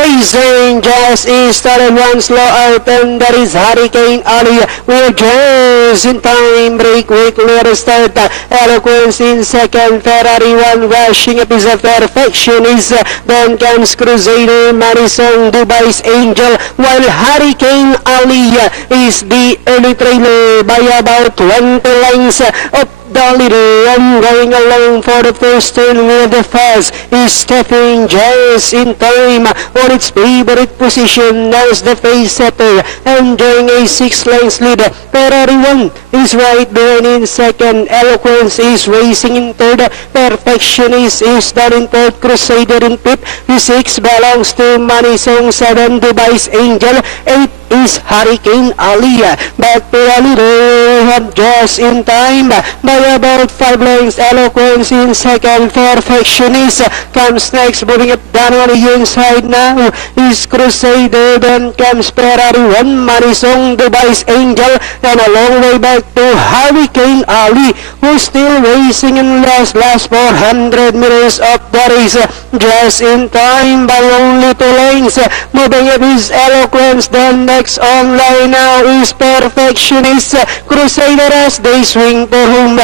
racing. Just started one slow out, and that is Hurricane Ali. We're just in time. Break quickly at the start. Eloquence in second. Ferrari 1 rushing up is a Perfectionist. Then comes Crusader, Madison, Dubai's Angel, while Hurricane Ali is the early trailer by about 20 lengths up the leader. And going along for the first turn with the fast is stepping just in time on its favorite position as the pace setter, enjoying a 6 lengths lead. Ferrari 1 is right behind in second. Eloquence is racing in third. Perfectionist is down in fourth. Crusader in fifth. The 6 belongs to Manisong. 7 Dubai's Angel. 8 is Hurricane Ali. Back to the leader just in time by about 5 lengths. Eloquence in second. Perfectionist comes next, moving it down on the inside now is Crusader. Then comes Ferrari 1, Manisong, Dubai's Angel, and a long way back to Hurricane Ali, who's still racing in last 400 meters of the race. Just in time by only 2 lengths. Moving up is Eloquence. Then next online now is Perfectionist. Crusader as they swing for home.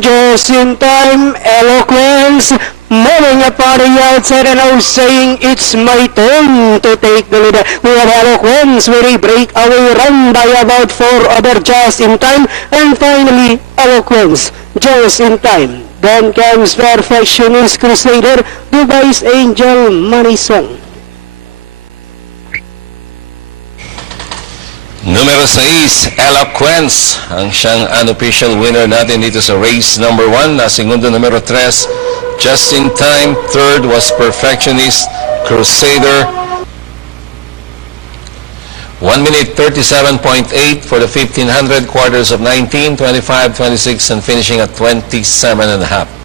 Just in time, Eloquence moving up on the outside and now saying it's my turn to take the lead. We have Eloquence with a breakaway run by about 4 other just in time, and finally Eloquence just in time. Then comes Perfectionist, Crusader, Dubai's Angel, Manisong. Numero 6, Eloquence, ang siyang unofficial winner natin dito sa race number 1. Segundo, numero 3, Just in Time. Third was Perfectionist, Crusader. 1 minute 37.8 for the 1500, quarters of 19, 25, 26, and finishing at 27.5.